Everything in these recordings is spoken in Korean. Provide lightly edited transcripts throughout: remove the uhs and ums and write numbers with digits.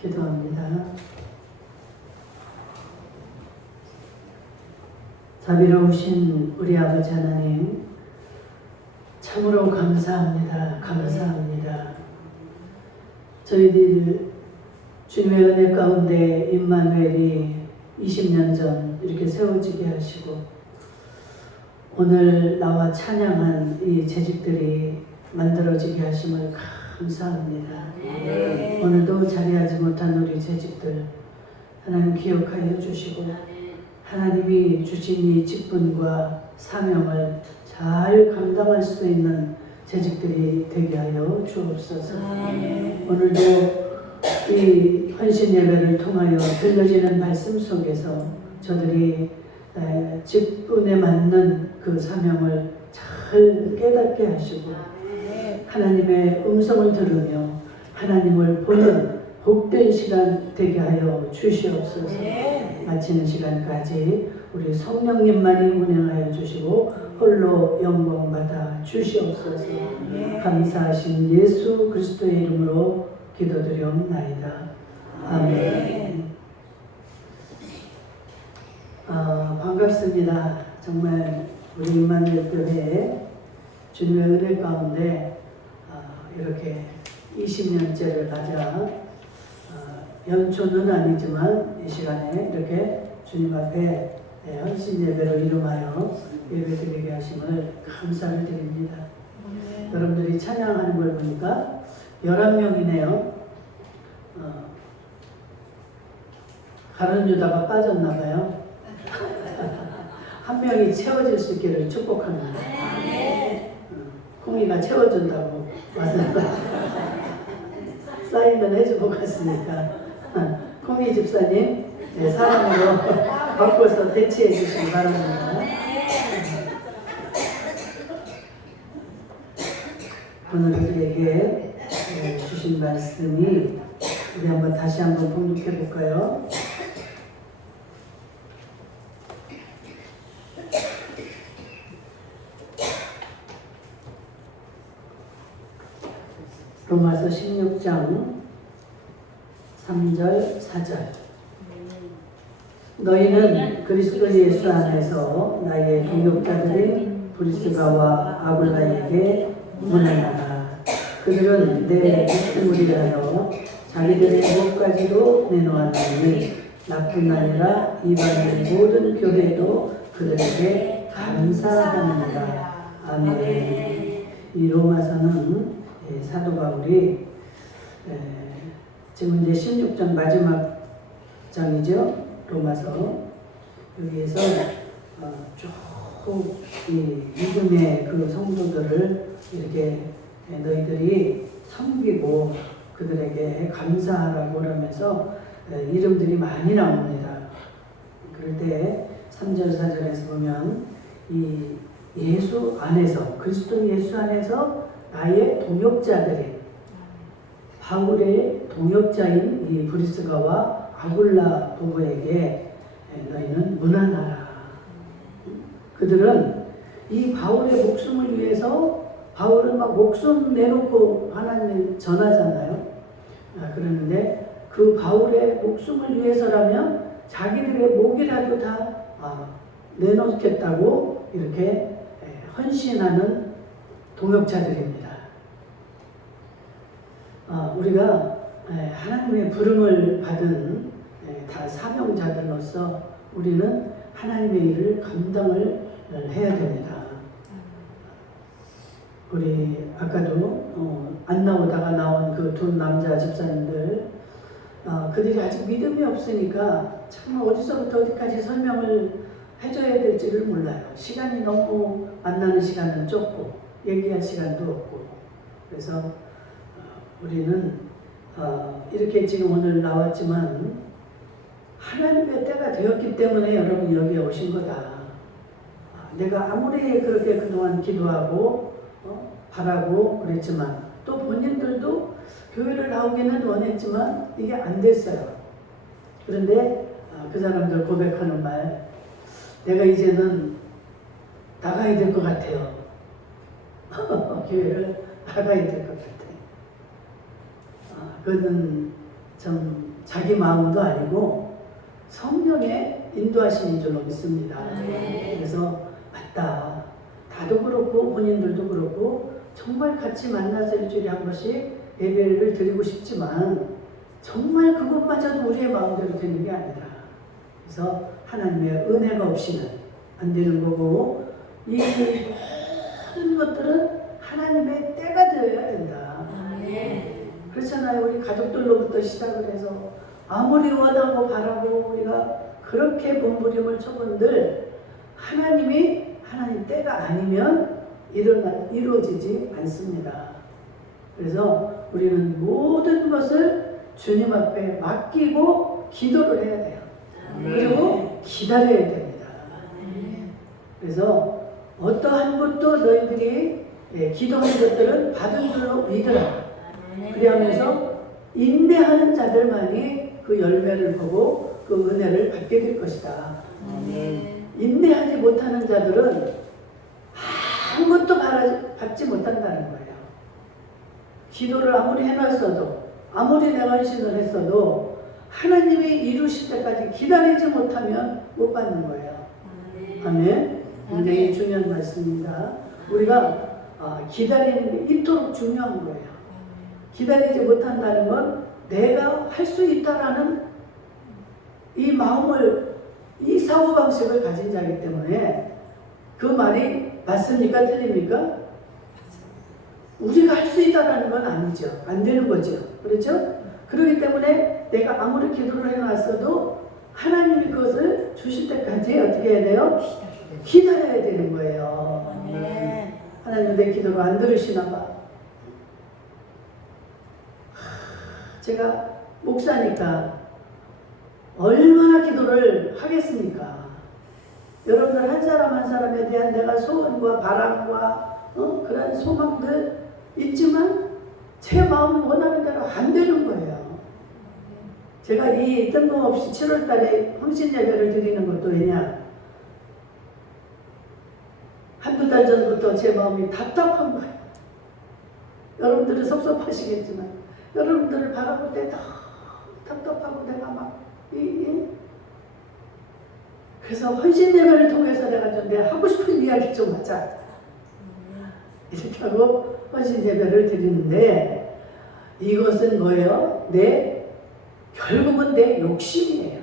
기도합니다. 자비로우신 우리 아버지 하나님, 참으로 감사합니다. 감사합니다. 저희들 주님의 은혜 가운데 임마누엘이 20년 전 이렇게 세워지게 하시고 오늘 나와 찬양한 이 재직들이 만들어지게 하심을 감사합니다. 네. 오늘도 자리하지 못한 우리 재직들 하나님 기억하여 주시고 하나님이 주신 이 직분과 사명을 잘 감당할 수 있는 재직들이 되게 하여 주옵소서. 오늘도 이 헌신 예배를 통하여 들려지는 말씀 속에서 저들이 직분에 맞는 그 사명을 잘 깨닫게 하시고 하나님의 음성을 들으며 하나님을 보는 복된 시간 되게 하여 주시옵소서. 마치는 시간까지 우리 성령님만이 운행하여 주시고 홀로 영광받아 주시옵소서. 감사하신 예수 그리스도의 이름으로 기도드리옵나이다. 아멘. 반갑습니다. 정말 우리 임마누엘 교회에 주님의 은혜 가운데 이렇게 20년째를 맞아 연초는 아니지만 이 시간에 이렇게 주님 앞에 헌신 예배로 이름하여 예배드리게 하심을 감사를 드립니다. 여러분들이 찬양하는 걸 보니까 11명이네요. 가룟 유다가 빠졌나 봐요. 한 명이 채워질 수 있기를 축복합니다. 콩이가 채워준다고 와서 사인을 해주고 갔으니까 콩이 집사님 사람으로 바꿔서 대치해 주시기 바랍니다. 오늘 우리에게 주신 말씀이 우리 한번 다시 한번 봉독해 볼까요? 로마서 16장 3절 4절 너희는 그리스도 예수 안에서 나의 동역자들인 브리스가와 아굴라에게 문안하라. 그들은 내 목숨을 하여 자기들의 목까지도 내놓았느니 나뿐 아니라 이방인 모든 교회도 그들에게 감사하느니라. 아멘. 이 로마서는 사도 바울이 지금 이제 16장 마지막 장이죠. 로마서 여기에서 쭉 이 믿음의 그 성도들을 이렇게 너희들이 섬기고 그들에게 감사하라고 그러면서 이름들이 많이 나옵니다. 그럴 때 3절 4절에서 보면 이 예수 안에서 그리스도 예수 안에서 나의 동역자들인 바울의 동역자인 이 브리스가와 아굴라 부부에게 너희는 문안하라. 그들은 이 바울의 목숨을 위해서 바울은 막 목숨 내놓고 하나님을 전하잖아요. 그러는데 그 바울의 목숨을 위해서라면 자기들의 목이라도 다 내놓겠다고 이렇게 헌신하는 동역자들입니다. 우리가 하나님의 부름을 받은 다 사명자들로서 우리는 하나님의 일을 감당을 해야 됩니다. 우리 아까도 안 나오다가 나온 그 두 남자 집사님들 그들이 아직 믿음이 없으니까 참 어디서부터 어디까지 설명을 해줘야 될지를 몰라요. 시간이 너무 만나는 시간은 좁고 얘기할 시간도 없고 그래서 우리는 이렇게 지금 오늘 나왔지만 하나님의 때가 되었기 때문에 여러분 여기에 오신 거다. 내가 아무리 그렇게 그동안 기도하고 바라고 그랬지만 또 본인들도 교회를 나오기는 원했지만 이게 안 됐어요. 그런데 그 사람들 고백하는 말 내가 이제는 나가야 될 것 같아요. 교회를 나가야 될 것 같아요. 그는 좀 자기 마음도 아니고 성령의 인도하심인 줄로 믿습니다. 그래서 맞다. 나도 그렇고 본인들도 그렇고 정말 같이 만나서 일주일에 한 번씩 예배를 드리고 싶지만 정말 그것마저도 우리의 마음대로 되는 게 아니라 그래서 하나님의 은혜가 없이는 안 되는 거고 이 모든 것들은 하나님의 때가 되어야 된다. 그렇잖아요. 우리 가족들로부터 시작을 해서 아무리 원하고 바라고 우리가 그렇게 몸부림을 쳐본들 하나님 때가 아니면 이루어지지 않습니다. 그래서 우리는 모든 것을 주님 앞에 맡기고 기도를 해야 돼요. 그리고 기다려야 됩니다. 그래서 어떠한 것도 너희들이 기도하는 것들은 받은 줄로 믿으라. 그러면서 인내하는 자들만이 그 열매를 보고 그 은혜를 받게 될 것이다. 인내하지 못하는 자들은 아무것도 받지 못한다는 거예요. 기도를 아무리 해놨어도 아무리 내가 헌신을 했어도 하나님이 이루실 때까지 기다리지 못하면 못 받는 거예요. 아멘. 굉장히 중요한 말씀입니다. 우리가 기다리는 게 이토록 중요한 거예요. 기다리지 못한다는 건 내가 할 수 있다라는 이 마음을, 이 사고방식을 가진 자이기 때문에 그 말이 맞습니까? 틀립니까? 우리가 할 수 있다라는 건 아니죠. 안 되는 거죠. 그렇죠? 그렇기 때문에 내가 아무리 기도를 해놨어도 하나님이 그것을 주실 때까지 어떻게 해야 돼요? 기다려야 되는 거예요. 하나님 내 기도를 안 들으시나 봐. 제가 목사니까 얼마나 기도를 하겠습니까? 여러분들 한 사람 한 사람에 대한 내가 소원과 바람과 그런 소망들 있지만 제 마음이 원하는 대로 안 되는 거예요. 제가 이 뜬금없이 7월 달에 헌신 예배를 드리는 것도 왜냐? 한두 달 전부터 제 마음이 답답한 거예요. 여러분들은 섭섭하시겠지만 여러분들을 바라볼 때 너무 답답하고 내가 막 그래서 헌신 예배를 통해서 내가 좀 내가 하고 싶은 이야기 좀 하자. 이렇게 하고 헌신 예배를 드리는데 이것은 뭐예요? 결국은 내 욕심이에요.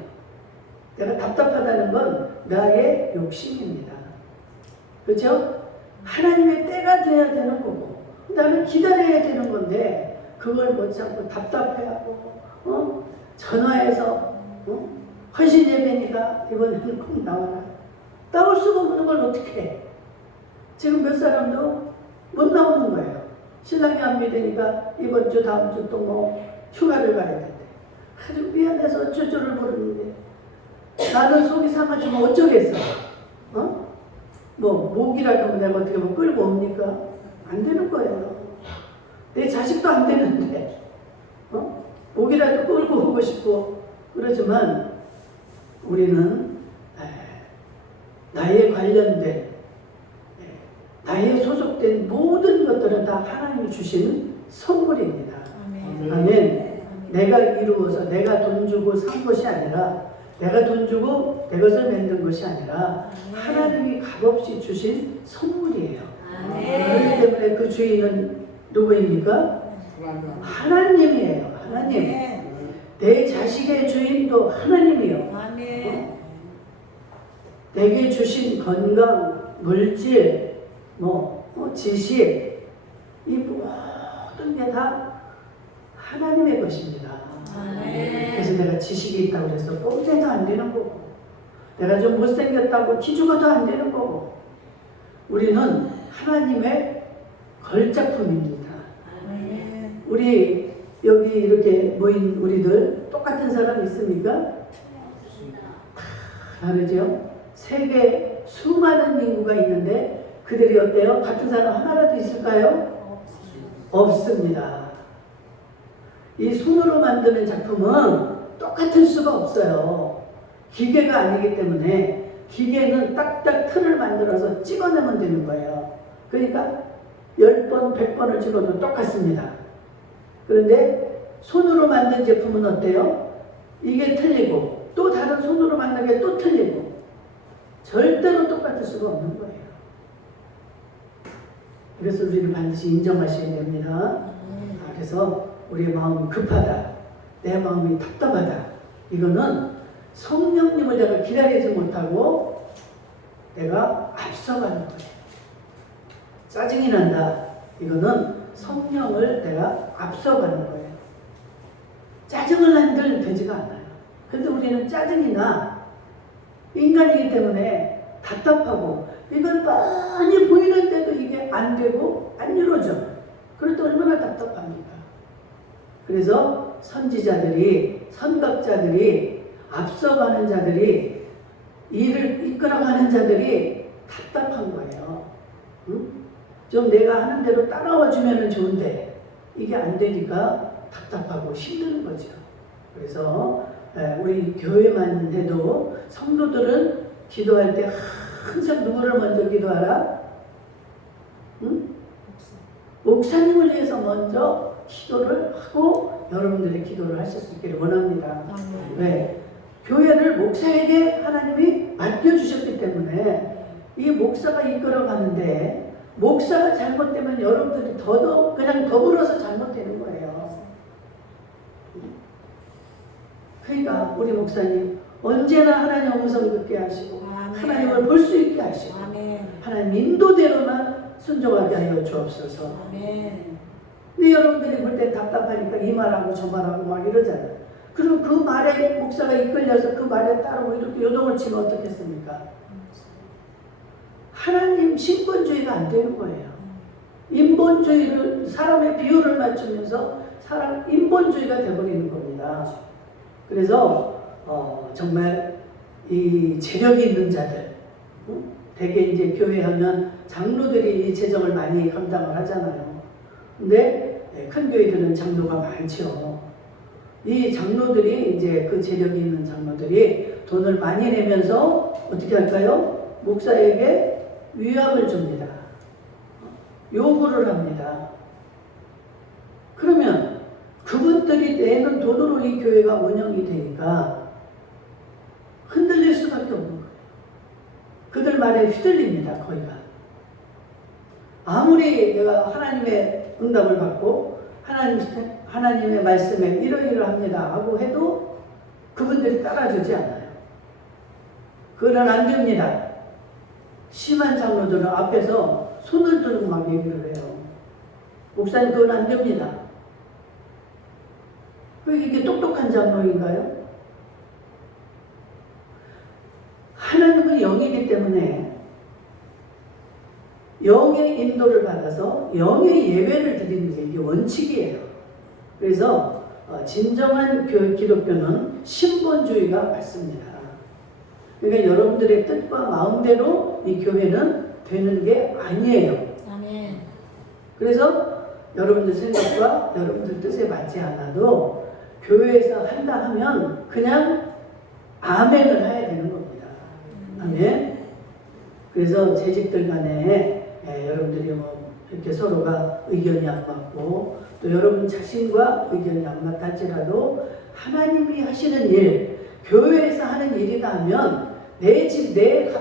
내가 답답하다는 건 나의 욕심입니다. 그렇죠? 하나님의 때가 돼야 되는 거고 나는 기다려야 되는 건데 그걸 못 참고 답답해하고 전화해서 헌신 예배니까 이번에는 꼭 나와라. 나올 수가 없는 걸 어떻게 해? 지금 몇 사람도 못 나오는 거예요. 신랑이 안 믿으니까 이번 주 다음 주 또 뭐 휴가를 가야 된대. 아주 미안해서 어쩔 줄을 모르는데 나는 속이 상하지만 어쩌겠어. 뭐 목이라도 내가 어떻게 뭐 끌고 옵니까? 안 되는 거예요. 내 자식도 안 되는데 목이라도 끌고 오고 싶고 그러지만 우리는 나에 관련된 나에 소속된 모든 것들은 다 하나님이 주신 선물입니다. 아멘. 내가 이루어서 내가 돈 주고 산 것이 아니라 내가 돈 주고 내 것을 만든 것이 아니라 하나님이 값없이 주신 선물이에요. 그렇기 때문에 그 주인은 누구입니까? 하나님이에요. 하나님. 내 자식의 주인도 하나님이요. 내게 주신 건강, 물질, 지식 이 모든 게 다 하나님의 것입니다. 그래서 내가 지식이 있다고 해서 뽕대도 안 되는 거고 내가 좀 못생겼다고 기죽어도 안 되는 거고 우리는 하나님의 걸작품입니다. 우리 여기 이렇게 모인 우리들 똑같은 사람 있습니까? 다르죠? 세계 수많은 인구가 있는데 그들이 어때요? 같은 사람 하나라도 있을까요? 없습니다. 이 손으로 만드는 작품은 똑같을 수가 없어요. 기계가 아니기 때문에 기계는 딱딱 틀을 만들어서 찍어내면 되는 거예요. 그러니까 10번, 100번을 찍어도 똑같습니다. 그런데 손으로 만든 제품은 어때요? 이게 틀리고 또 다른 손으로 만난 게 또 틀리고 절대로 똑같을 수가 없는 거예요. 그래서 우리는 반드시 인정하셔야 됩니다. 그래서 우리의 마음이 급하다, 내 마음이 답답하다, 이거는 성령님을 내가 기다리지 못하고 내가 앞서가는 거예요. 짜증이 난다, 이거는 성령을 내가 앞서가는 거예요. 짜증을 난들 되지가 않아요. 근데 우리는 짜증이 나, 인간이기 때문에 답답하고 이건 많이 보이는데도 이게 안 되고 안 이루어져. 그럴 때 얼마나 답답합니까? 그래서 선지자들이, 선각자들이, 앞서가는 자들이, 일을 이끌어가는 자들이 답답한 거예요. 응? 좀 내가 하는 대로 따라와 주면 좋은데 이게 안 되니까 답답하고 힘드는 거죠. 그래서 우리 교회만 해도 성도들은 기도할 때 항상 누구를 먼저 기도하라? 응? 목사님을 위해서 먼저 기도를 하고 여러분들의 기도를 하실 수 있기를 원합니다. 왜? 교회를 목사에게 하나님이 맡겨주셨기 때문에 이 목사가 이끌어가는데 목사가 잘못되면 여러분들이 그냥 더불어서 잘못되는 거예요. 그러니까 우리 목사님 언제나 하나님 음성을 듣게 하시고 하나님을 볼 수 있게 하시고 하나님 인도대로만 순종하게 하여 주옵소서. 근데 여러분들이 볼 때 답답하니까 이 말하고 저 말하고 막 이러잖아요. 그럼 그 말에 목사가 이끌려서 그 말에 따르고 이렇게 요동을 치면 어떻겠습니까? 하나님 신권주의가 안 되는 거예요. 인본주의를, 사람의 비율을 맞추면서 사람 인본주의가 되어버리는 겁니다. 그래서 정말 이 재력이 있는 자들, 대개 이제 교회 하면 장로들이 이 재정을 많이 감당을 하잖아요. 근데 큰 교회들은 장로가 많죠. 이 장로들이 이제 그 재력이 있는 장로들이 돈을 많이 내면서 어떻게 할까요? 목사에게 위압을 줍니다. 요구를 합니다. 그러면 그분들이 내는 돈으로 이 교회가 운영이 되니까 흔들릴 수밖에 없는 거예요. 그들 말에 휘둘립니다. 거기가. 아무리 내가 하나님의 응답을 받고 하나님의 말씀에 이러이러합니다 하고 해도 그분들이 따라주지 않아요. 그건 안 됩니다. 심한 장로들은 앞에서 손을 들고 막 얘기를 해요. 목사님 그건 안 됩니다. 이게 똑똑한 장로인가요? 하나님은 영이기 때문에 영의 인도를 받아서 영의 예배를 드리는 게 이게 원칙이에요. 그래서 진정한 기독교는 신본주의가 맞습니다. 그러니까 여러분들의 뜻과 마음대로 이 교회는 되는 게 아니에요. 아멘. 그래서 여러분들 생각과 여러분들 뜻에 맞지 않아도 교회에서 한다 하면 그냥 아멘을 해야 되는 겁니다. 아멘. 그래서 재직들 간에 여러분들이 뭐 이렇게 서로가 의견이 안 맞고 또 여러분 자신과 의견이 안 맞다 할지라도 하나님이 하시는 일, 교회에서 하는 일이다 하면 내 집, 내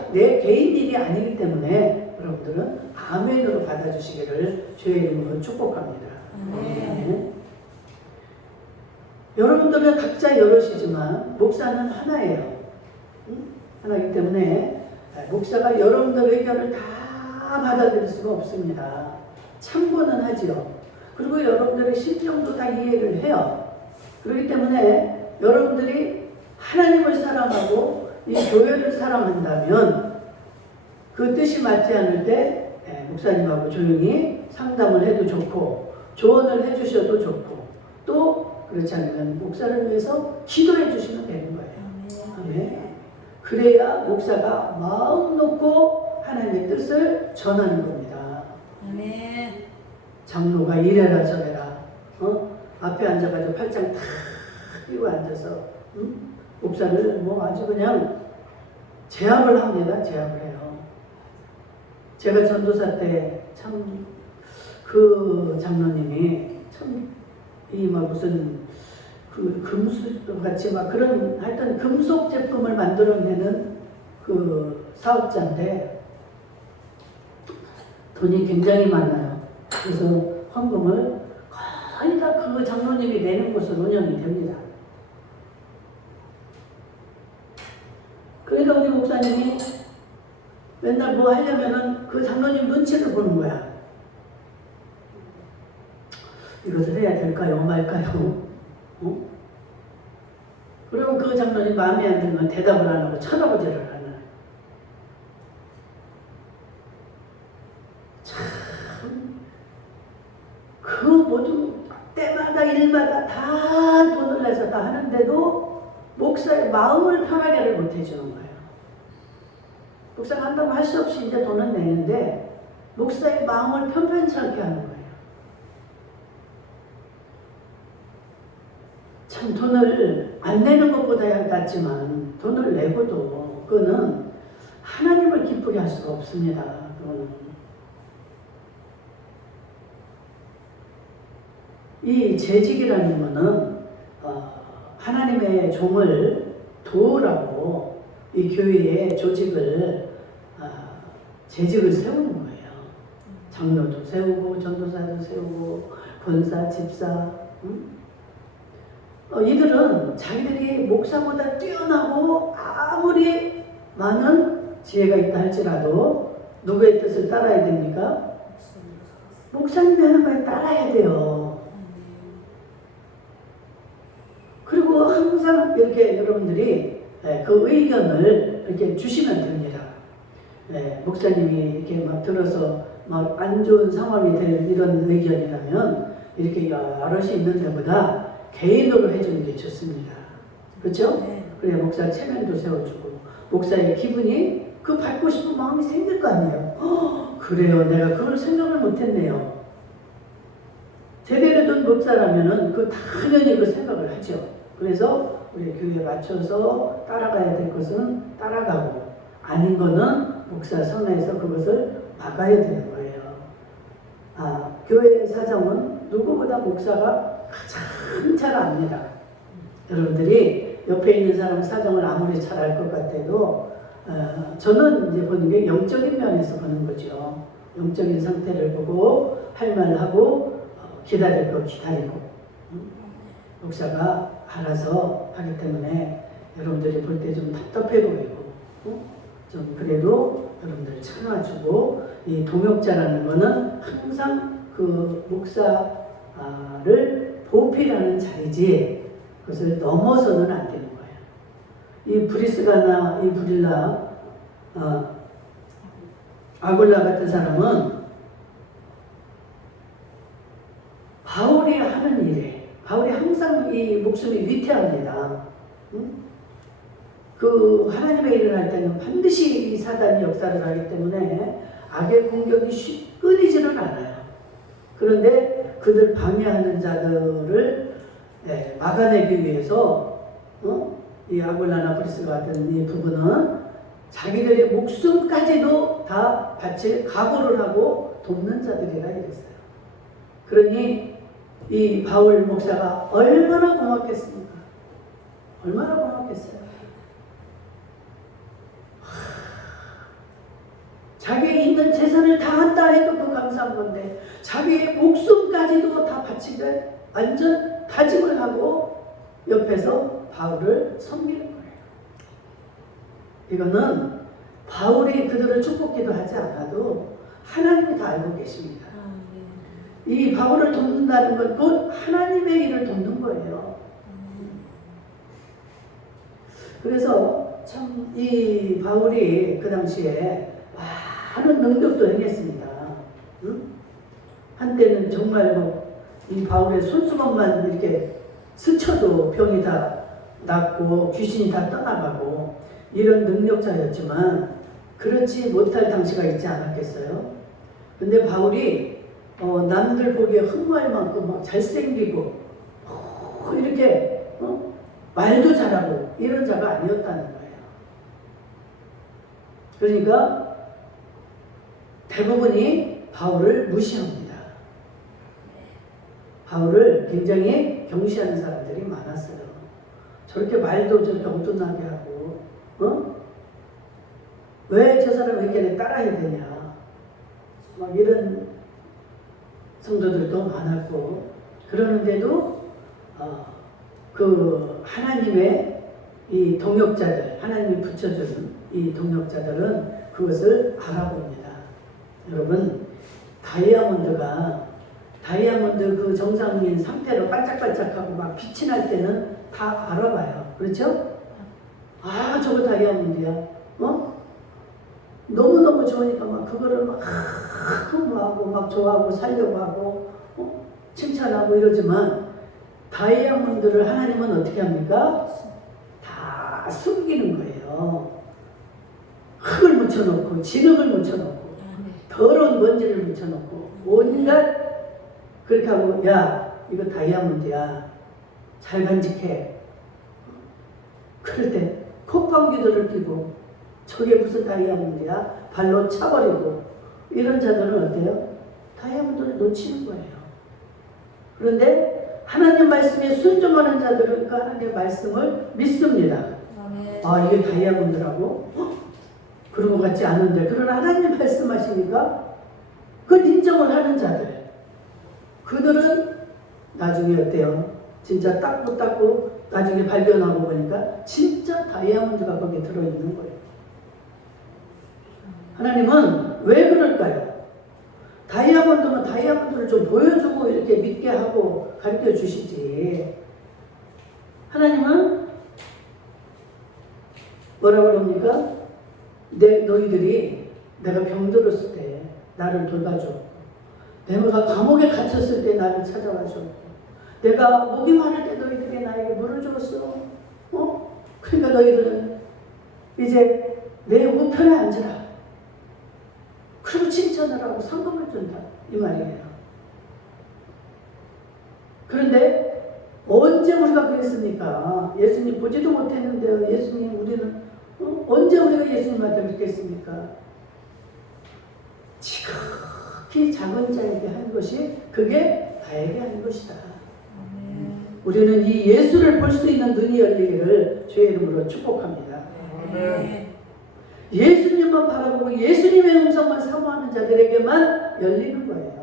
개인 일이 아니기 때문에 여러분들은 아멘으로 받아주시기를 주의 이름으로 축복합니다. 아멘. 여러분들은 각자 여럿이지만 목사는 하나예요. 하나이기 때문에 목사가 여러분들 의견을 다 받아들일 수가 없습니다. 참고는 하지요. 그리고 여러분들의 심정도 다 이해를 해요. 그렇기 때문에 여러분들이 하나님을 사랑하고 이 교회를 사랑한다면 그 뜻이 맞지 않을 때 목사님하고 조용히 상담을 해도 좋고 조언을 해주셔도 좋고 또 그렇지 않으면 목사를 위해서 기도해 주시면 되는 거예요. 아멘. 그래야 목사가 마음 놓고 하나님의 뜻을 전하는 겁니다. 아멘. 장로가 이래라 저래라 앞에 앉아가지고 팔짱 탁 끼고 앉아서 목사를 뭐 아주 그냥 제압을 합니다. 제압을 해요. 제가 전도사 때 참 그 장로님이 참 이 막 무슨 그 금수 같이 막 그런 하여튼 금속 제품을 만들어내는 그 사업자인데 돈이 굉장히 많아요. 그래서 헌금을 거의 다 그 장로님이 내는 곳으로 운영이 됩니다. 그러니까 우리 목사님이 맨날 뭐 하려면은 그 장로님 눈치를 보는 거야. 이것을 해야 될까요? 말까요? 어? 그러면 그 장로님 마음에 안 들면 대답을 안 하고 쳐다보지를 않아요. 참, 그 모든 때마다 일마다 다 돈을 내서 다 하는데도 목사의 마음을 편하게 하를 못 해주는 거예요. 목사가 한다고 할 수 없이 이제 돈을 내는데 목사의 마음을 편편치 않게 하는 거예요. 참 돈을 안 내는 것보다야 낫지만 돈을 내고도 그거는 하나님을 기쁘게 할 수가 없습니다. 그거는. 이 재직이라는 거는 하나님의 종을 도우라고 이 교회에 조직을 재직을 세우는 거예요. 장로도 세우고 전도사도 세우고 권사, 집사 이들은 자기들이 목사보다 뛰어나고 아무리 많은 지혜가 있다 할지라도 누구의 뜻을 따라야 됩니까? 목사님이 하는 말에 따라야 돼요. 그리고 항상 이렇게 여러분들이 그 의견을 이렇게 주시면 됩니다. 목사님이 이렇게 막 들어서 막 안 좋은 상황이 될 이런 의견이라면 이렇게 여럿이 있는 데보다 개인으로 해주는 게 좋습니다. 그렇죠? 네. 그래 목사 체면도 세워주고 목사의 기분이 그 받고 싶은 마음이 생길 거 아니에요. 그래요. 내가 그걸 생각을 못했네요. 제대로 된 목사라면은 그 당연히 그 생각을 하죠. 그래서 우리 교회에 맞춰서 따라가야 될 것은 따라가고 아닌 거는 목사 선에서 그것을 막아야 되는 거예요. 교회 사정은 누구보다 목사가 가장 잘 압니다. 여러분들이 옆에 있는 사람 사정을 아무리 잘 알 것 같아도 저는 이제 보는 게 영적인 면에서 보는 거죠. 영적인 상태를 보고 할 말을 하고 기다릴 거 기다리고 목사가 알아서 하기 때문에 여러분들이 볼 때 좀 답답해 보이고 좀 그래도 여러분들 참아주고 이 동역자라는 거는 항상 그 목사를 보필하는 자리지 그것을 넘어서는 안 되는 거예요. 이 브리스가나 이 브릴라 아굴라 같은 사람은 바울이 하는 일에 바울이 항상 이 목숨이 위태합니다. 그 하나님의 일을 할 때는 반드시 이 사단이 역사를 하기 때문에 악의 공격이 끊이지는 않아요. 그런데 그들 방해하는 자들을 막아내기 위해서 이 아굴라나 브리스 같은 이 부부는 자기들의 목숨까지도 다 바칠 각오를 하고 돕는 자들이라 이랬어요. 그러니 이 바울 목사가 얼마나 고맙겠습니까? 얼마나 고맙겠어요. 자기의 있는 재산을 다 한다 해도 그 감사한 건데 자기의 목숨까지도 다 바치는 완전 다짐을 하고 옆에서 바울을 섬기는 거예요. 이거는 바울이 그들을 축복기도 하지 않아도 하나님이 다 알고 계십니다. 이 바울을 돕는다는 건 곧 하나님의 일을 돕는 거예요. 그래서 참 이 바울이 그 당시에 많은 능력도 행했습니다. 한때는 정말 이 바울의 손수건만 이렇게 스쳐도 병이 다 낫고 귀신이 다 떠나가고 이런 능력자였지만 그렇지 못할 당시가 있지 않았겠어요? 근데 바울이 남들 보기에 흠모할 만큼 막 잘생기고 이렇게 말도 잘하고 이런 자가 아니었다는 거예요. 그러니까 대부분이 바울을 무시합니다. 바울을 굉장히 경시하는 사람들이 자들이 많았어요. 저렇게 말도 저렇게 어둔하게 하고, 왜 저 사람 의견에 따라야 되냐. 막 이런 성도들도 많았고, 그러는데도, 그 하나님의 이 동역자들, 하나님이 붙여주는 이 동역자들은 그것을 알아봅니다. 여러분, 다이아몬드 그 정상인 상태로 반짝반짝하고 막 빛이 날 때는 다 알아봐요. 그렇죠? 아, 저거 다이아몬드야. 너무너무 좋으니까 막 그거를 막 흥분하고 막 좋아하고 살려고 하고 칭찬하고 이러지만 다이아몬드를 하나님은 어떻게 합니까? 다 숨기는 거예요. 흙을 묻혀놓고 지름을 묻혀놓고 더러운 먼지를 묻혀놓고 온갖 그렇게 하고 야 이거 다이아몬드야 잘 간직해. 그럴 때 콧방귀들을 끼고 저게 무슨 다이아몬드야 발로 차버리고 이런 자들은 어때요? 다이아몬드를 놓치는 거예요. 그런데 하나님 말씀에 순종하는 자들은 그 하나님의 말씀을 믿습니다. 아 이게 다이아몬드라고? 그런 것 같지 않은데 그러나 하나님 말씀하시니까 그걸 인정을 하는 자들 그들은 나중에 어때요? 진짜 닦고 나중에 발견하고 보니까 진짜 다이아몬드가 거기에 들어있는 거예요. 하나님은 왜 그럴까요? 다이아몬드는 다이아몬드를 좀 보여주고 이렇게 믿게 하고 가르쳐 주시지. 하나님은 뭐라 그럽니까? 너희들이 내가 병들었을 때 나를 돌봐줬고 내가 감옥에 갇혔을 때 나를 찾아와줬고 내가 목이 마를 때 너희들이 나에게 물을 줬어. 그러니까 너희들은 이제 내 우편에 앉으라. 그리고 칭찬을 하고 상금을 준다. 이 말이에요. 그런데 언제 우리가 그랬습니까? 예수님 보지도 못했는데요. 예수님 우리는 언제 우리가 예수님한테 뵙겠습니까? 지극히 작은 자에게 한 것이 그게 나에게 한 것이다. 우리는 이 예수를 볼 수 있는 눈이 열리기를 주의 이름으로 축복합니다. 예수님만 바라보고 예수님의 음성만 사모하는 자들에게만 열리는 거예요.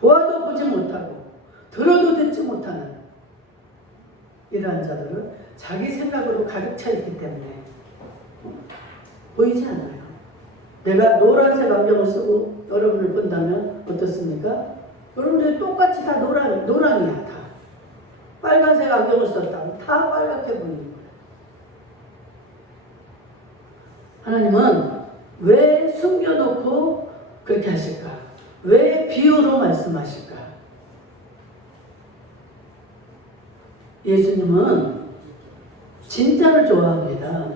보아도 보지 못하고 들어도 듣지 못하는 이러한 자들은 자기 생각으로 가득 차 있기 때문에 보이지 않아요. 내가 노란색 안경을 쓰고 여러분을 본다면 어떻습니까? 여러분들이 똑같이 다 노랑이야. 다 빨간색 안경을 썼다고 다 빨갛게 보이는 거예요. 하나님은 왜 숨겨놓고 그렇게 하실까? 왜 비유로 말씀하실까? 예수님은 진짜를 좋아합니다.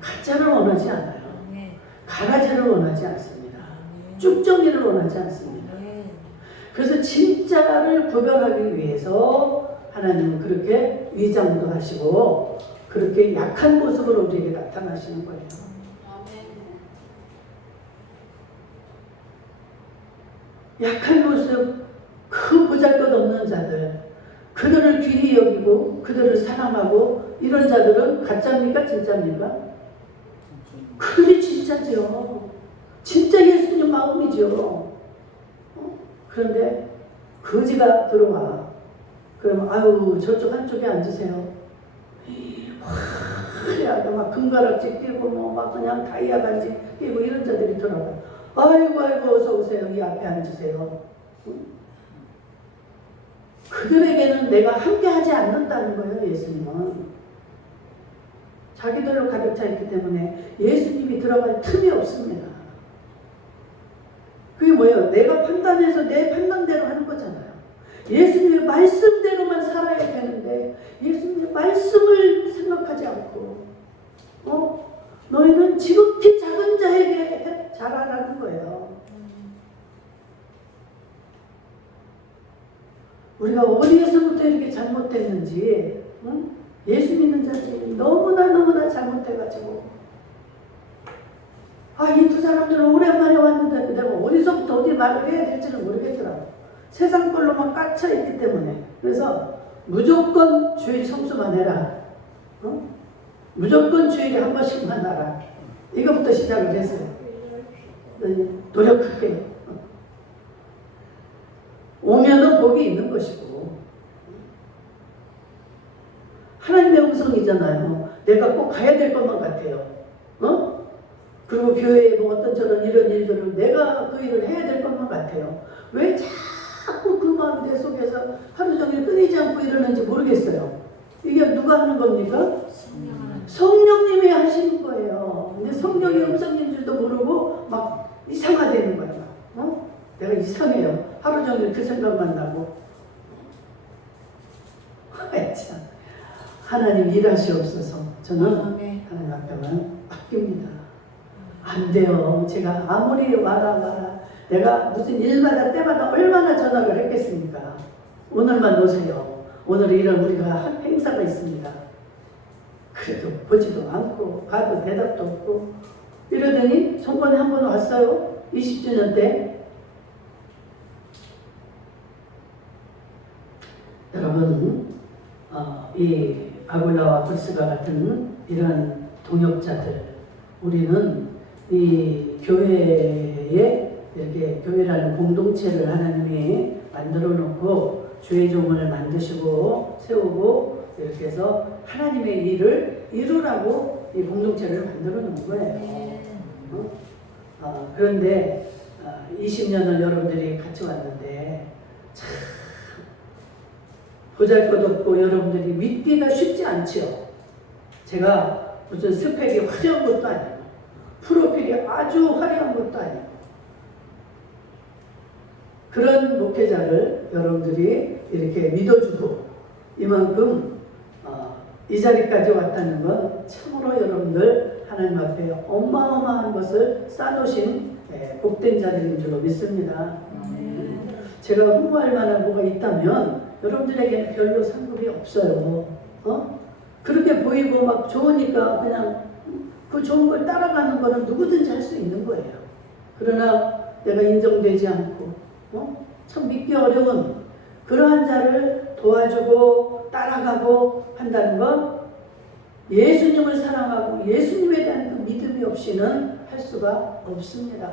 가짜를 원하지 않아요. 가라지를 원하지 않습니다. 쭉정이를 원하지 않습니다. 그래서 진짜를 구별하기 위해서 하나님은 그렇게 위장도 하시고 그렇게 약한 모습으로 우리에게 나타나시는 거예요. 약한 모습, 그 보잘것없는 자들, 그들을 귀히 여기고 그들을 사랑하고 이런 자들은 가짜입니까? 진짜입니까? 그들이 진짜죠. 진짜 예수님 마음이죠. 그런데 거지가 들어와. 그러면 아유 저쪽 한쪽에 앉으세요. 화려하게 막 금가락지 끼고 뭐 막 그냥 다이아 반지 끼고 이런 자들이 들어와. 아이고 어서 오세요. 이 앞에 앉으세요. 그들에게는 내가 함께 하지 않는다는 거예요. 예수님은. 자기들로 가득 차 있기 때문에 예수님이 들어갈 틈이 없습니다. 그게 뭐예요? 내가 판단해서 내 판단대로 하는 거잖아요. 예수님의 말씀대로만 살아야 되는데 예수님의 말씀을 생각하지 않고 너희는 지극히 작은 자에게 잘하라는 거예요. 우리가 어디에서부터 이렇게 잘못됐는지 예수 믿는 자들이 너무나 잘못돼가지고 이 두 사람들은 오랜만에 왔는데 내가 어디서부터 어디 말을 해야 될지는 모르겠더라고. 세상 걸로만 꽉차 있기 때문에. 그래서 무조건 주일 성수만 해라. 무조건 주일에 한 번씩만 하라. 이것부터 시작을 했어요. 노력하게. 오면은 복이 있는 것이고. 하나님의 음성이잖아요. 내가 꼭 가야 될 것만 같아요. 그리고 교회에 뭐 어떤 저런 이런 일들을 내가 그 일을 해야 될 것만 같아요. 왜 자꾸 그 마음이 내 속에서 하루 종일 끊이지 않고 이러는지 모르겠어요. 이게 누가 하는 겁니까? 성령님이 하시는 거예요. 근데 성령의 음성인 줄도 모르고 막 이상하다는 거야. 내가 이상해요. 하루 종일 그 생각만 나고. 참. 하나님 일하시옵소서. 저는 하나님 앞에만 맡깁니다. 안 돼요. 제가 아무리 와라 내가 무슨 일마다 때마다 얼마나 전화를 했겠습니까? 오늘만 오세요. 오늘 이런 우리가 행사가 있습니다. 그래도 보지도 않고 가도 대답도 없고 이러더니 전번에 한 번 왔어요. 20주년 때. 여러분 이 아굴라와 브리스가 같은 이런 동역자들, 우리는 이 교회에 이렇게 교회라는 공동체를 하나님이 만들어 놓고 주의 종을 만드시고 세우고 이렇게 해서 하나님의 일을 이루라고 이 공동체를 만들어 놓은 거예요. 그런데 20년을 여러분들이 같이 왔는데 참 보잘것없고 여러분들이 믿기가 쉽지 않죠. 제가 무슨 스펙이 화려한 것도 아니고 프로필이 아주 화려한 것도 아니고 그런 목회자를 여러분들이 이렇게 믿어주고 이만큼 이 자리까지 왔다는 건 참으로 여러분들 하나님 앞에 어마어마한 것을 쌓아놓으신 복된 자들인 줄로 믿습니다. 제가 홍보할 만한 뭐가 있다면 여러분들에게는 별로 상급이 없어요. 그렇게 보이고 막 좋으니까 그냥 그 좋은 걸 따라가는 거는 누구든지 할 수 있는 거예요. 그러나 내가 인정되지 않고 참 믿기 어려운 그러한 자를 도와주고 따라가고 한다는 건 예수님을 사랑하고 예수님에 대한 그 믿음이 없이는 할 수가 없습니다.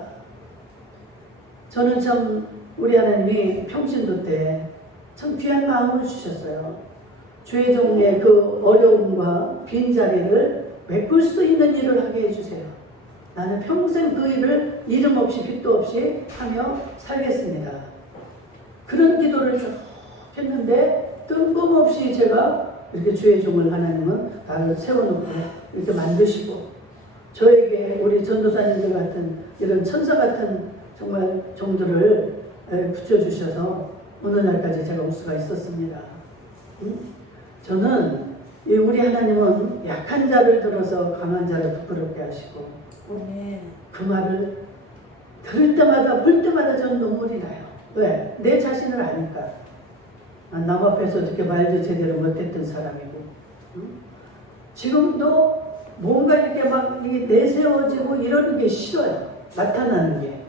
저는 참 우리 하나님이 평신도 때 참 귀한 마음을 주셨어요. 주의 종의 그 어려움과 빈자리를 메꿀 수 있는 일을 하게 해주세요. 나는 평생 그 일을 이름 없이 빚도 없이 하며 살겠습니다. 그런 기도를 쭉 했는데 뜬금없이 제가 이렇게 주의 종을 하나님은 나를 세워놓고 이렇게 만드시고 저에게 우리 전도사님들 같은 이런 천사 같은 정말 종들을 붙여주셔서 오늘날까지 제가 올 수가 있었습니다. 저는 우리 하나님은 약한 자를 들어서 강한 자를 부끄럽게 하시고 그 말을 들을 때마다 볼 때마다 저는 눈물이 나요. 왜? 내 자신을 아니까. 남 앞에서 어떻게 말도 제대로 못했던 사람이고 지금도 뭔가 이렇게 막 내세워지고 이러는 게 싫어요. 나타나는 게.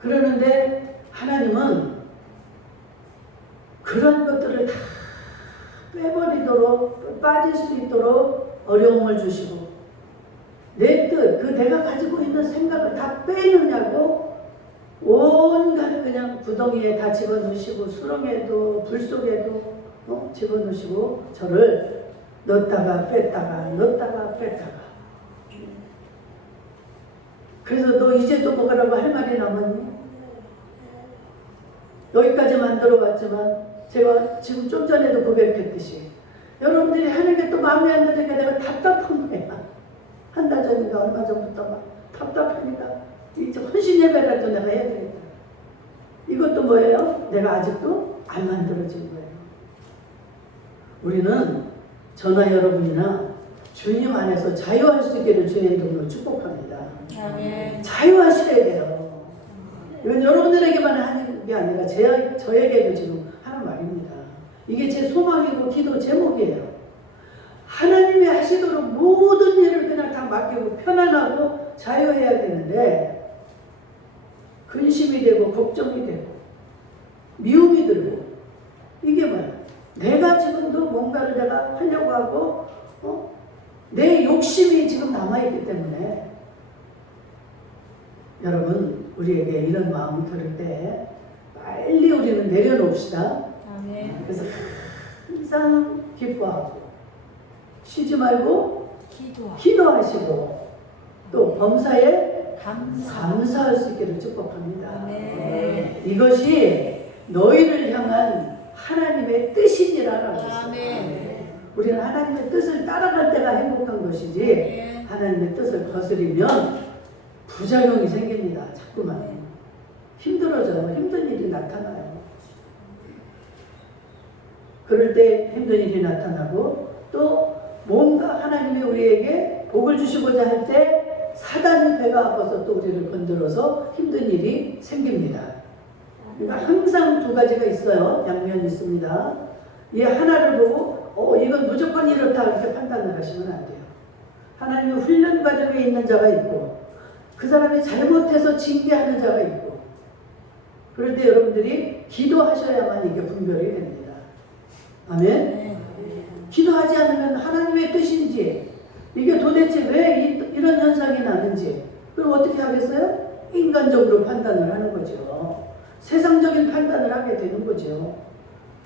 그러는데 하나님은 그런 것들을 다 빼버리도록 빠질 수 있도록 어려움을 주시고 내 뜻, 그 내가 가지고 있는 생각을 다 빼느냐고 온갖 그냥 구덩이에 다 집어넣으시고 수렁에도 불 속에도 집어넣으시고 저를 넣었다가 뺐다가 넣었다가 뺐다가 그래서 너 이제 또 뭐라고 할 말이 남았니? 여기까지 만들어봤지만 제가 지금 좀 전에도 고백했듯이 여러분들이 하는 게 또 마음에 안 드니까 내가 답답한 거야. 한 달 전인가 얼마 전부터 막 답답하니까 이제 헌신 예배라도 내가 해야 되겠다. 이것도 뭐예요? 내가 아직도 안 만들어진 거예요. 우리는 저나 여러분이나 주님 안에서 자유할 수 있기를 주의 이름으로 축복합니다. 자유하셔야 돼요. 이건 여러분들에게만 하는 게 아니라 저에게도 지금 하는 말입니다. 이게 제 소망이고 기도 제목이에요. 하나님이 하시도록 모든 일을 그냥 다 맡기고 편안하고 자유해야 되는데 근심이 되고 걱정이 되고 미움이 들고 이게 뭐야? 내가 지금도 뭔가를 내가 하려고 하고 내 욕심이 지금 남아있기 때문에 여러분 우리에게 이런 마음이 들을 때 빨리 우리는 내려놓읍시다. 아멘. 그래서 항상 기뻐하고 쉬지 말고 기도하시고 또 범사에 감사할 수 있기를 축복합니다. 아멘. 이것이 너희를 향한 하나님의 뜻이니라라고 했어요. 우리는 하나님의 뜻을 따라갈 때가 행복한 것이지 하나님의 뜻을 거스리면 부작용이 생깁니다. 자꾸만 힘들어져요. 힘든 일이 나타나요. 그럴 때 힘든 일이 나타나고 또 뭔가 하나님이 우리에게 복을 주시고자 할 때 사단의 배가 아파서 또 우리를 건드려서 힘든 일이 생깁니다. 그러니까 항상 두 가지가 있어요. 양면이 있습니다. 이 하나를 보고 이건 무조건 이렇다 이렇게 판단을 하시면 안 돼요. 하나님의 훈련 과정에 있는 자가 있고 그 사람이 잘못해서 징계하는 자가 있고 그럴 때 여러분들이 기도하셔야만 이게 분별이 됩니다. 아멘? 기도하지 않으면 하나님의 뜻인지 이게 도대체 왜 이런 현상이 나는지 그럼 어떻게 하겠어요? 인간적으로 판단을 하는 거죠. 세상적인 판단을 하게 되는 거죠.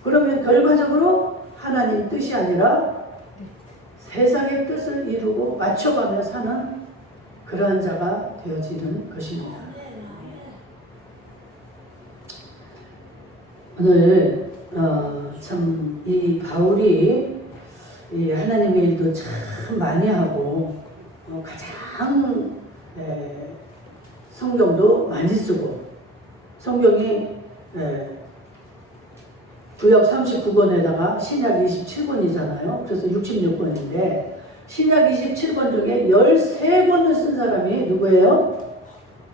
그러면 결과적으로 하나님 뜻이 아니라 세상의 뜻을 이루고 맞춰가며 사는 그러한 자가 되어지는 것입니다. 오늘 참 이 바울이 이 하나님의 일도 참 많이 하고 가장 성경도 많이 쓰고 성경이 구약 39권에다가 신약 27권이잖아요. 그래서 66권인데 신약 27권 중에 13권을 쓴 사람이 누구예요?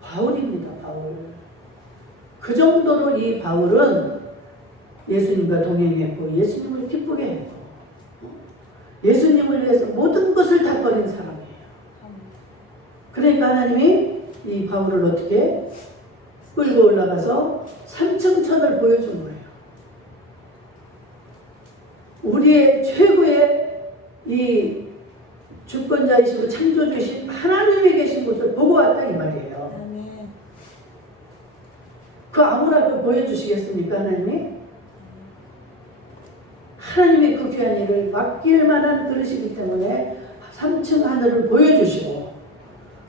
바울입니다. 바울. 그 정도로 이 바울은 예수님과 동행했고 예수님을 기쁘게 했고 예수님을 위해서 모든 것을 다 버린 사람이에요. 그러니까 하나님이 이 바울을 어떻게 끌고 올라가서 삼층천을 보여준 거예요. 우리의 최고의 이 주권자이시고 창조주신 하나님이 계신 곳을 보고 왔다 이 말이에요. 그 아무나 그 보여주시겠습니까 하나님이? 하나님이 그 귀한 일을 맡길 만한 그릇이기 때문에 3층 하늘을 보여주시고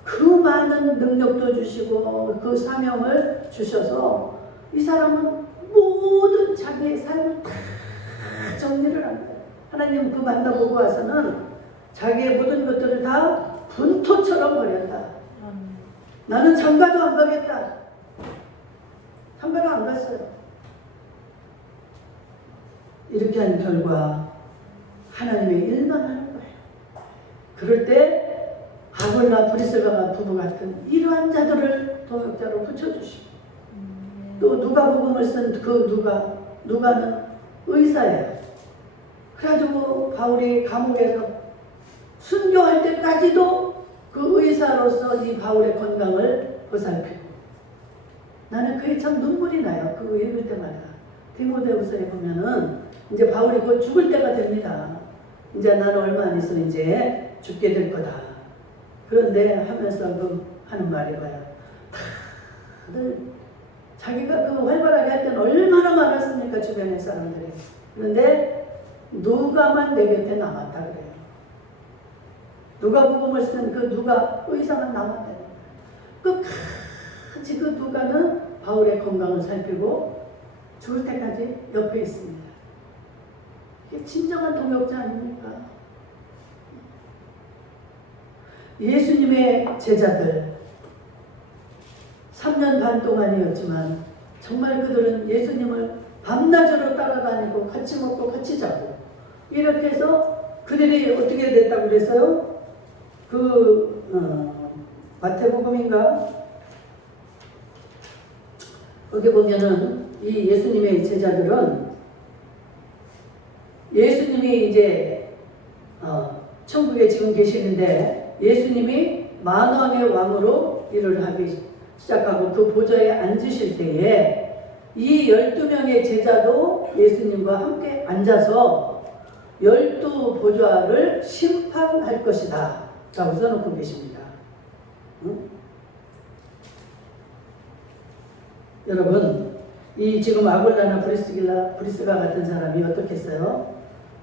그 많은 능력도 주시고 그 사명을 주셔서 이 사람은 모든 자기의 삶을 다 정리를 합니다. 하나님 그 만나보고 와서는 자기의 모든 것들을 다 분토처럼 버렸다. 나는 장가도 안 가겠다. 장가도 안 갔어요. 이렇게 한 결과 하나님의 일만 하는 거예요. 그럴 때 아굴라 브리스가가 부부 같은 이러한 자들을 동역자로 붙여주시고 또 누가복음을 쓴 그 누가는 의사예요. 그래가지고 바울이 감옥에서 순교할 때까지도 그 의사로서 이 바울의 건강을 보살피고 나는 그게 참 눈물이 나요. 그거 읽을 때마다. 디모데후서에 보면은 이제 바울이 곧 죽을 때가 됩니다. 이제 나는 얼마 안 있어 이제 죽게 될 거다. 그런데 하면서 하는 말이 뭐야? 다들 자기가 그 활발하게 할 때는 얼마나 많았습니까 주변의 사람들이. 그런데 누가만 내 곁에 남았다 그래요. 누가복음을 쓴 그 누가 의사만 남았다. 끝까지 그 누가는 바울의 건강을 살피고 죽을 때까지 옆에 있습니다. 이게 진정한 동역자 아닙니까? 예수님의 제자들 3년 반 동안이었지만 정말 그들은 예수님을 밤낮으로 따라다니고 같이 먹고 같이 자고 이렇게 해서 그들이 어떻게 됐다고 그랬어요? 마태복음인가? 거기 보면은 이 예수님의 제자들은 예수님이 이제 천국에 지금 계시는데 예수님이 만왕의 왕으로 일을 시작하고 그 보좌에 앉으실 때에 이 12명의 제자도 예수님과 함께 앉아서 12보좌를 심판할 것이다 라고 써놓고 계십니다. 응? 여러분, 이 지금 아굴라나 브리스가 같은 사람이 어떻겠어요?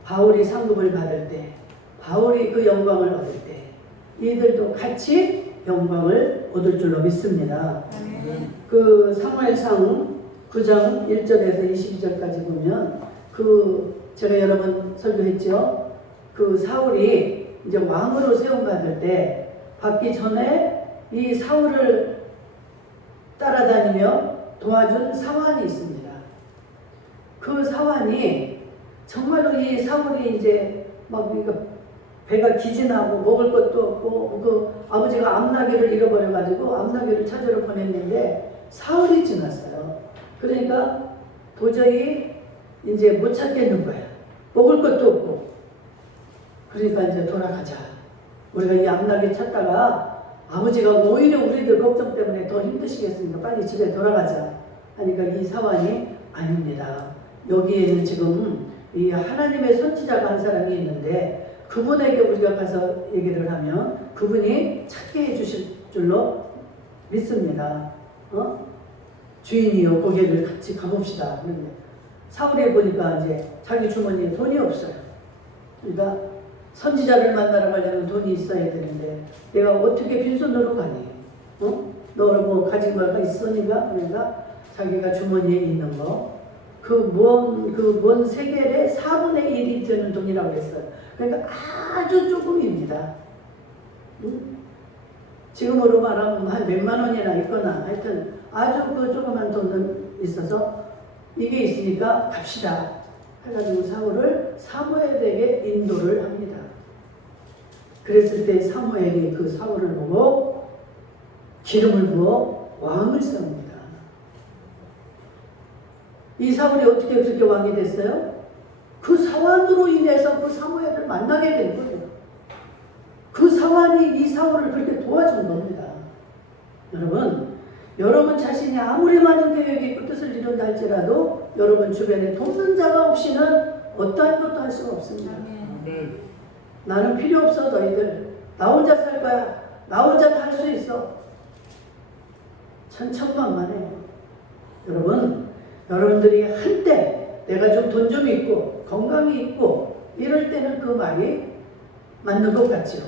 바울이 상급을 받을 때, 바울이 그 영광을 얻을 때 이들도 같이 영광을 얻을 줄로 믿습니다. 그 사무엘상 9장 1절에서 22절까지 보면 제가 여러 번 설교했죠. 그 사울이 이제 왕으로 세움받을 때 받기 전에 이 사울을 따라다니며 도와준 사환이 있습니다. 그 사환이 정말로 이 사울이 이제 막 배가 기진하고 먹을 것도 없고 그 아버지가 암나귀를 잃어버려가지고 암나귀를 찾으러 보냈는데 사흘이 지났어요. 그러니까 도저히 이제 못 찾겠는 거야. 먹을 것도 없고. 그러니까 이제 돌아가자. 우리가 이 암나귀 찾다가 아버지가 오히려 우리들 걱정 때문에 더 힘드시겠으니까 빨리 집에 돌아가자 하니까 이 사환이 아닙니다. 여기에는 지금 이 하나님의 선지자가 한 사람이 있는데 그분에게 우리가 가서 얘기를 하면 그분이 찾게 해주실 줄로 믿습니다. 주인이요, 거기를 같이 가봅시다. 그런데 사울에 보니까 이제 자기 주머니에 돈이 없어요. 그러니까 선지자를 만나러 가려면 돈이 있어야 되는데 내가 어떻게 빈손으로 가니? 너 뭐 가진 거가 있어? 그러니까 자기가 주머니에 있는 거 먼 세겔의 4분의 1이 되는 돈이라고 했어요. 그러니까 아주 조금입니다. 지금으로 말하면 한 몇만 원이나 있거나 하여튼 아주 그 조그만 돈은 있어서 이게 있으니까 갑시다 해가지고 사울을 사무엘에게 인도를 합니다. 그랬을 때 사무엘이 그 사울을 보고 기름을 부어 왕을 세웁니다. 이 사울이 어떻게 그렇게 왕이 됐어요? 그 사환으로 인해서 그 사무엘을 만나게 된 거예요. 그 사환이 이 사울을 그렇게 도와준 겁니다. 여러분 자신이 아무리 많은 계획이 있고 뜻을 이룬다 할지라도 여러분 주변에 돕는 자가 없이는 어떠한 것도 할 수가 없습니다. 나는 필요 없어 너희들. 나 혼자 살 거야. 나 혼자 다 할 수 있어. 천천만만해요. 여러분들이 한때 내가 좀 돈 좀 있고 건강이 있고 이럴 때는 그 말이 맞는 것 같죠.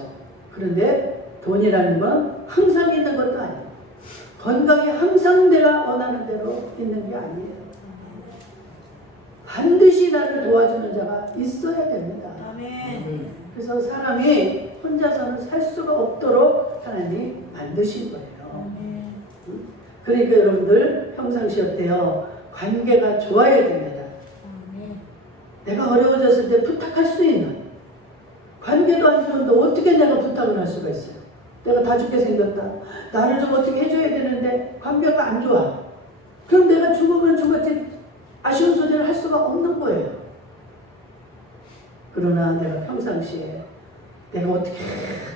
그런데 돈이라는 건 항상 있는 것도 아니에요. 건강이 항상 내가 원하는 대로 있는 게 아니에요. 반드시 나를 도와주는 자가 있어야 됩니다. 그래서 사람이 혼자서는 살 수가 없도록 하나님이 만드신 거예요. 그러니까 여러분들 평상시 어때요? 관계가 좋아야 됩니다. 내가 어려워졌을 때 부탁할 수 있는 관계도 안 좋은데 어떻게 내가 부탁을 할 수가 있어요? 내가 다 죽게 생겼다. 나를 좀 어떻게 해줘야 되는데 관계가 안 좋아. 그럼 내가 죽으면 죽었지 아쉬운 소리를 할 수가 없는 거예요. 그러나 내가 평상시에 내가 어떻게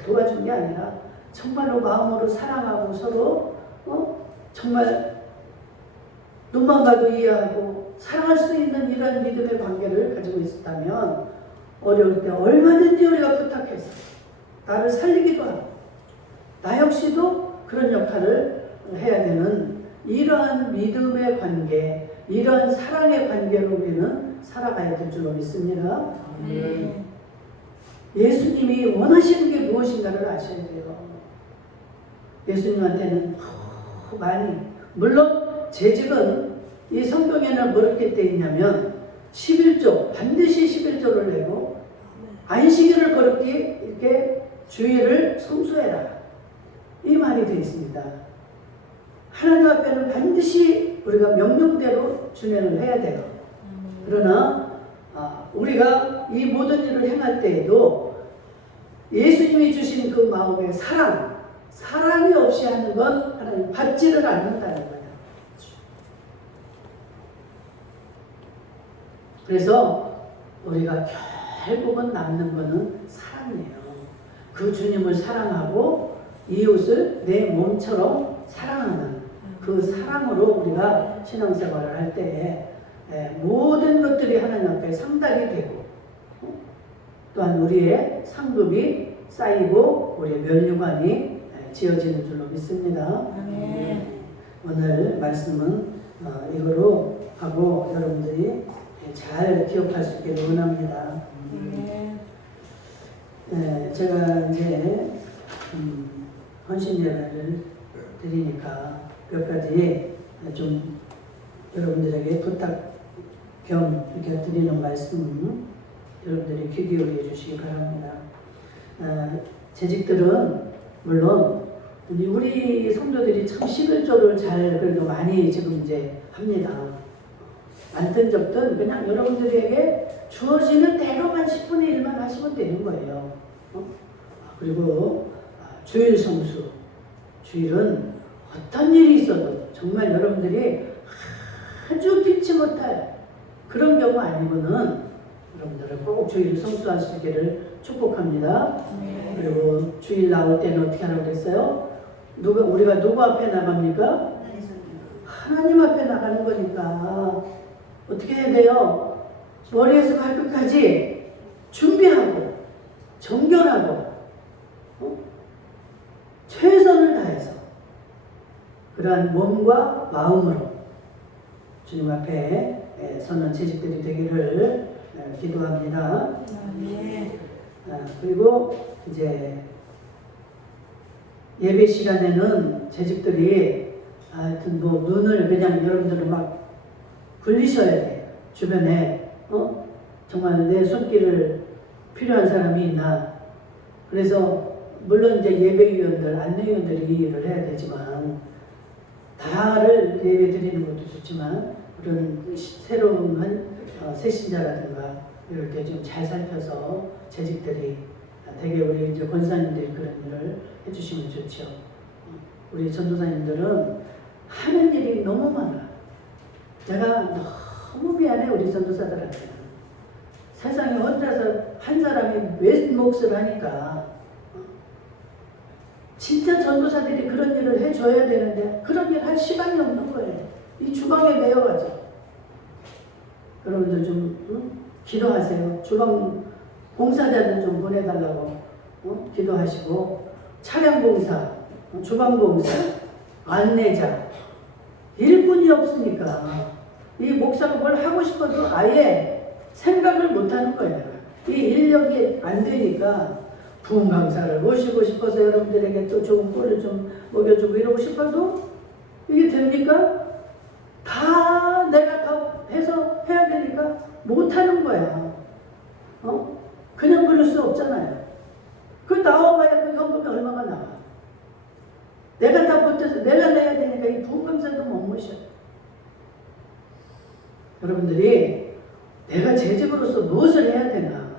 도와준 게 아니라 정말로 마음으로 사랑하고 서로 정말 눈만 봐도 이해하고 사랑할 수 있는 이런 믿음의 관계를 가지고 있었다면 어려울 때 얼마든지 우리가 부탁해서 나를 살리기도 하고 나 역시도 그런 역할을 해야 되는 이러한 믿음의 관계, 이러한 사랑의 관계로 우리는 살아가야 될 줄로 믿습니다. 예수님이 원하시는 게 무엇인가를 아셔야 돼요. 예수님한테는 많이, 물론 재직은 이 성경에는 뭐렇게 되어 있냐면 11조, 반드시 11조를 내고 안식일을 거룩히 이렇게 주의를 성수해라. 이 말이 되어 있습니다. 하나님 앞에는 반드시 우리가 명령대로 준행을 해야 돼요. 그러나 우리가 이 모든 일을 행할 때에도 예수님이 주신 그 마음의 사랑이 없이 하는 건 하나님 받지를 않는다는 거예요. 그래서 우리가 결국은 남는 거는 사랑이에요. 그 주님을 사랑하고 이웃을 내 몸처럼 사랑하는 그 사랑으로 우리가 신앙생활을 할 때에 모든 것들이 하나님 앞에 상달이 되고 또한 우리의 상급이 쌓이고 우리의 면류관이 지어지는 줄로 믿습니다. 오늘 말씀은 이거로 하고 여러분들이 잘 기억할 수 있기를 원합니다. 제가 이제 헌신 예배를 드리니까 몇 가지 좀 여러분들에게 부탁 겸 이렇게 드리는 말씀 여러분들이 귀 기울여 주시기 바랍니다. 재직들은 물론 우리 성도들이 참 시글조를 잘 그래도 많이 지금 이제 합니다. 많든 적든 그냥 여러분들에게 주어지는 대로만 10분의 1만 하시면 되는 거예요. 그리고 주일 성수, 주일은 어떤 일이 있어도 정말 여러분들이 아주 피치 못할 그런 경우 아니고는 여러분들은 꼭 주일 성수하시기를 축복합니다. 그리고 주일 나올 때는 어떻게 하라고 그랬어요? 우리가 누구 앞에 나갑니까? 하나님 앞에 나가는 거니까 어떻게 해야 돼요? 머리에서 발끝까지 준비하고 정결하고 최선을 다해서 그러한 몸과 마음으로 주님 앞에 서는 재직들이 되기를 기도합니다. 그리고 이제 예배 시간에는 재직들이 하여튼 뭐 눈을 그냥 여러분들은 막 굴리셔야 돼. 주변에 정말 내 손길을 필요한 사람이 있나. 그래서 물론 이제 예배위원들, 안내위원들이 이 일을 해야 되지만 다를 예배 드리는 것도 좋지만 그런 새로운 새신자라든가 이럴 때 좀 잘 살펴서 재직들이 되게 우리 이제 권사님들이 그런 일을 해주시면 좋죠. 우리 전도사님들은 하는 일이 너무 많아. 내가 너무 미안해 우리 전도사들한테. 세상에 혼자서 한 사람이 몇 몫을 하니까 진짜 전도사들이 그런 일을 해줘야 되는데 그런 일 할 시간이 없는 거예요. 이 주방에 매여가지고. 여러분들 좀 기도하세요. 주방 봉사자들 좀 보내달라고 기도하시고 차량 봉사, 주방 봉사, 안내자 일꾼이 없으니까 이 목사가 뭘 하고 싶어도 아예 생각을 못하는 거예요. 이 인력이 안 되니까 부흥 강사를 모시고 싶어서 여러분들에게 또 좋은 꼴을 좀 먹여주고 이러고 싶어도 이게 됩니까? 다 내가 다 해서 해야 되니까 못하는 거야. 그냥 그럴 수 없잖아요. 그 나와봐야 그 현금이 얼마가 나와. 내가 다 못해서 내가 내야 되니까 이 부흥 강사도 못 모셔. 여러분들이 내가 재직으로서 무엇을 해야 되나,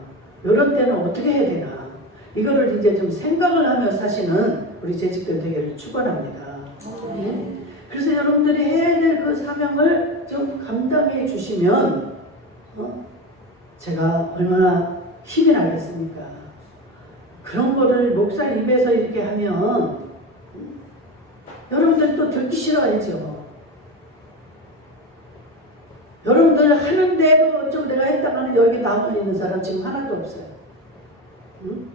이런 때는 어떻게 해야 되나, 이거를 이제 좀 생각을 하며 사시는 우리 재직들 되기를 축원합니다. 그래서 여러분들이 해야 될 그 사명을 좀 감당해 주시면 제가 얼마나 힘이 나겠습니까? 그런 거를 목사 입에서 이렇게 하면 여러분들 또 듣기 싫어하죠. 여러분들 하는 대로 어쩌고 내가 했다가는 여기 남아 있는 사람 지금 하나도 없어요. 응?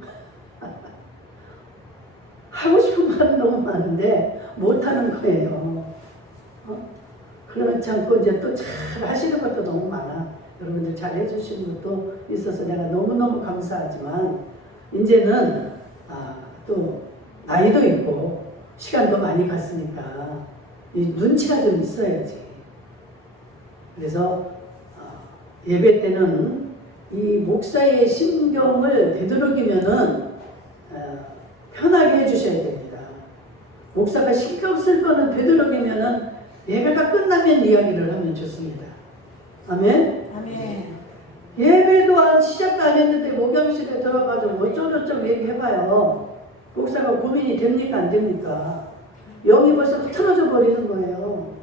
하고 싶은 말은 너무 많은데 못하는 거예요. 그렇지 않고 이제 또 잘 하시는 것도 너무 많아. 여러분들 잘 해주시는 것도 있어서 내가 너무너무 감사하지만 이제는 또 나이도 있고 시간도 많이 갔으니까 이 눈치가 좀 있어야지. 그래서 예배 때는 이 목사의 심경을 되도록이면은 편하게 해주셔야 됩니다. 목사가 신경 쓸 거는 되도록이면은 예배가 끝나면 이야기를 하면 좋습니다. 아멘? 아멘. 예배도 시작도 안 했는데 목양실에 들어가서 어쩌고저쩌고 얘기해봐요. 목사가 고민이 됩니까 안 됩니까? 영이 벌써 틀어져 버리는 거예요.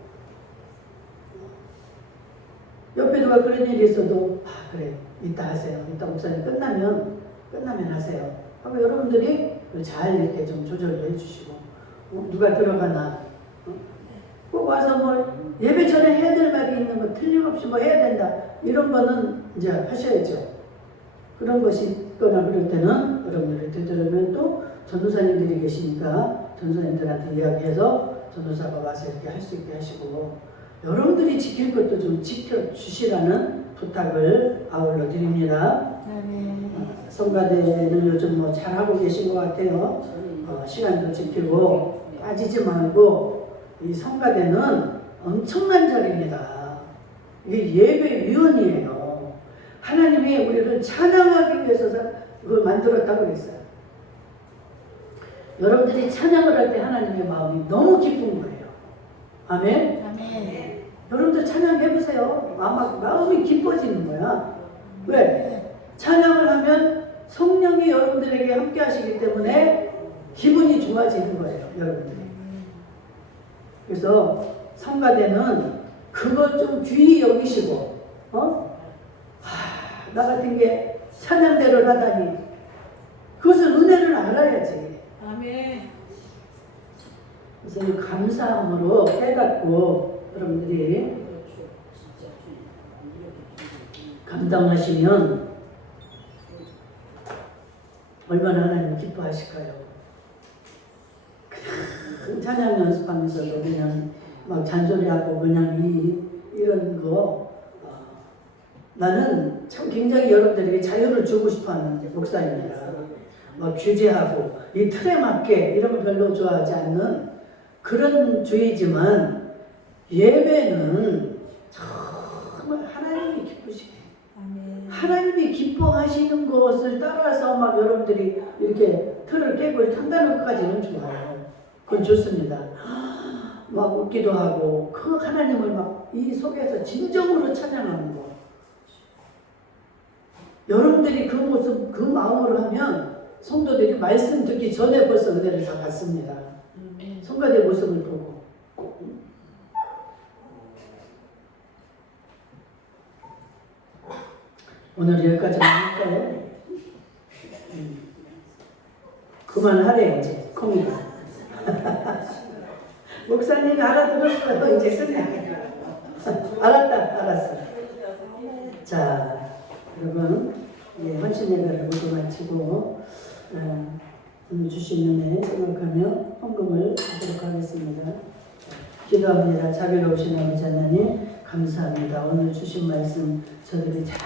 옆에 누가 그런 일이 있어도 그래 이따 하세요. 이따 목사님 끝나면 하세요. 하고 여러분들이 잘 이렇게 좀 조절을 해주시고 누가 들어가나 꼭 꼭 와서 뭐 예배 전에 해야 될 말이 있는 거 틀림없이 뭐 해야 된다 이런 거는 이제 하셔야죠. 그런 것이 있거나 그럴 때는 여러분들이 되도록이면 또 전도사님들이 계시니까 전도사님들한테 이야기해서 전도사가 와서 이렇게 할 수 있게 하시고 여러분들이 지킬 것도 좀 지켜주시라는 부탁을 아울러 드립니다. 성가대는 요즘 뭐 잘하고 계신 것 같아요. 시간도 지키고 빠지지 말고 이 성가대는 엄청난 자리입니다. 이게 예배위원이에요. 하나님이 우리를 찬양하기 위해서 그걸 만들었다고 그랬어요. 여러분들이 찬양을 할 때 하나님의 마음이 너무 기쁜 거예요. 아멘? 아멘. 여러분들 찬양해보세요. 마음이 기뻐지는 거야. 왜? 찬양을 하면 성령이 여러분들에게 함께 하시기 때문에 기분이 좋아지는 거예요. 여러분들이. 그래서 성가대는 그걸 좀 귀히 여기시고 나 같은 게 찬양대를 하다니 그것을 은혜를 알아야지. 아멘. 그래서 이 감사함으로 깨닫고 여러분들이 감당하시면 얼마나 하나님 기뻐하실까요? 그냥 찬양 연습하면서도 그냥 막 잔소리하고 그냥 이런 거 나는 참 굉장히 여러분들에게 자유를 주고 싶어하는 목사입니다. 막 규제하고 이 틀에 맞게 이런 거 별로 좋아하지 않는 그런 주의지만 예배는 정말 하나님이 기쁘시게 하나님이 기뻐하시는 것을 따라서 막 여러분들이 이렇게 틀을 깨고 한다는 것까지는 좋아요. 그건 좋습니다. 막 웃기도 하고 그 하나님을 막 이 속에서 진정으로 찬양하는 거. 여러분들이 그 모습, 그 마음으로 하면 성도들이 말씀 듣기 전에 벌써 은혜를 다 받습니다. 성가대 모습을 보고. 오늘 여기까지만 할까요? 그만하래요 이제 콩이가. 목사님 알아들었어요. 이제 끝내. 알았다. 알았어. 자 여러분 헌신 예배를 모두 마치고 오늘 주신 은혜 생각하며 헌금을 하도록 하겠습니다. 기도합니다. 자비로우신 아버지 하나님 감사합니다. 오늘 주신 말씀 저들이 잘